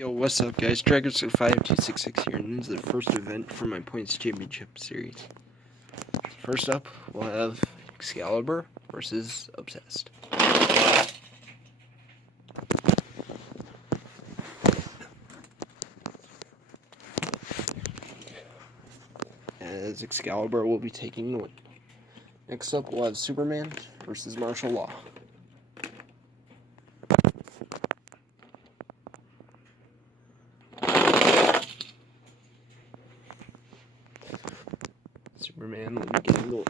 Yo, what's up, guys? Dragonster5266 here, and this is the first event for my Points Championship series. First up, we'll have Excalibur versus Obsessed. As Excalibur will be taking the win. Next up, we'll have Superman versus Martial Law. Superman will be getting the win.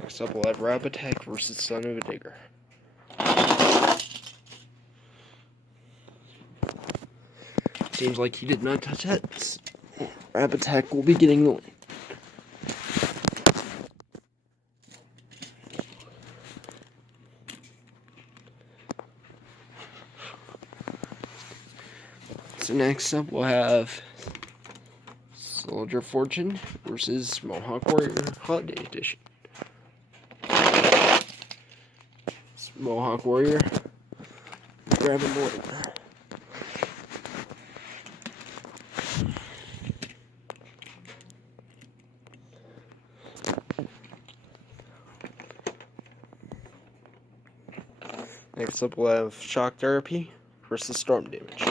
Next up, we'll have Rapattack versus Son of a Digger. Seems like he did not touch that. Rapattack will be getting the win. So next up, we'll have Soldier Fortune versus Mohawk Warrior Holiday Edition. Mohawk Warrior grabbing the win. Next up, we'll have Shock Therapy versus Storm Damage.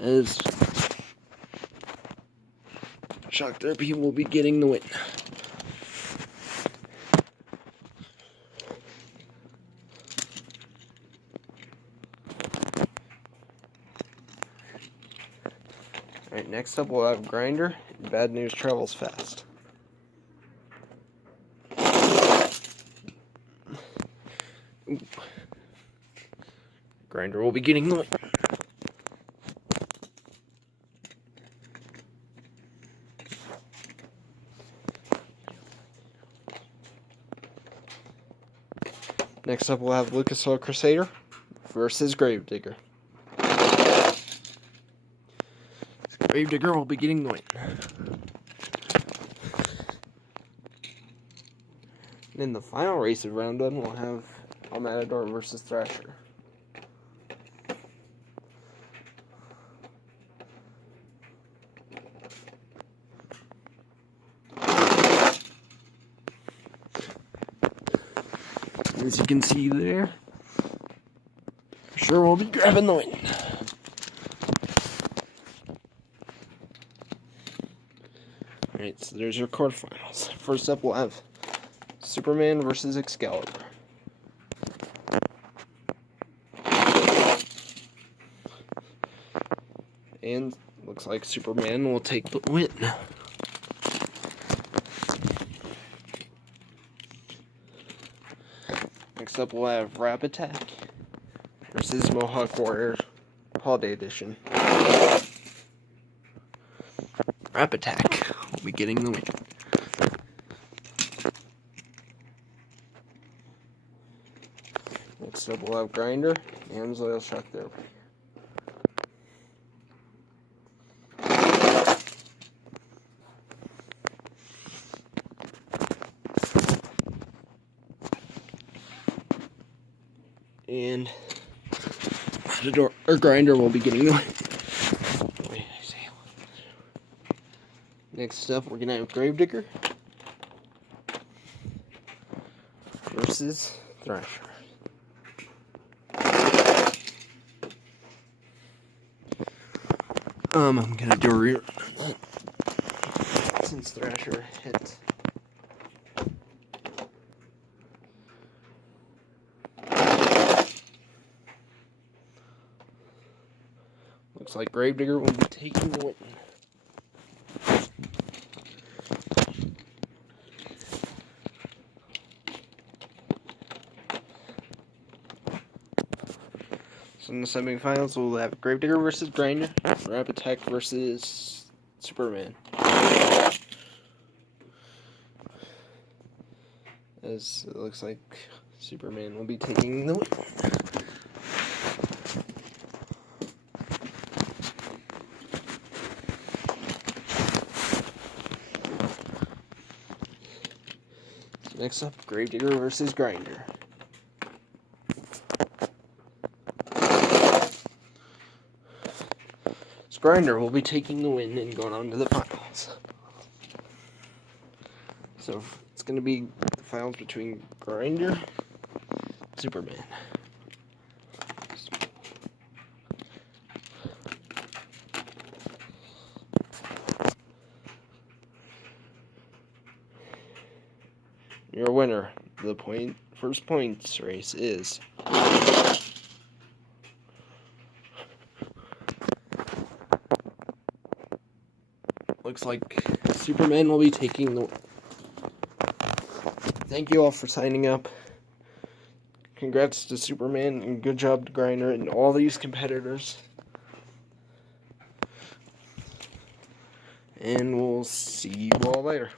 As Shock Therapy will be getting the win. Alright, next up we'll have Grinder and Bad News Travels Fast. Ooh. Grinder will be getting the win. Next up, we'll have Lucas Oil Crusader versus Gravedigger. Gravedigger will be getting the win. And in the final race of round one, we'll have Almatador versus Thrasher. As you can see there, sure we'll be grabbing the win. Alright, so there's your quarterfinals. First up, we'll have Superman versus Excalibur. And looks like Superman will take the win. Next up, we'll have Rapattack versus Mohawk Warrior Holiday Edition. Rapattack will be getting the win. Next up, we'll have Grinder and Oil Shock Therapy. And Grinder will be getting the win. Next up, we're gonna have Gravedigger versus Thrasher. I'm gonna do a rear since Thrasher hit. Looks like Gravedigger will be taking the win. So in the semifinals, we'll have Gravedigger versus Grinder, Rapattack versus Superman. As it looks like Superman will be taking the win. So next up, Gravedigger versus Grinder. So Grinder will be taking the win and going on to the finals. So it's going to be the finals between Grinder and Superman. Your winner of the first points race is looks like Superman will be taking the. Thank you all for signing up. Congrats to Superman and good job to Grinder and all these competitors. And we'll see you all later.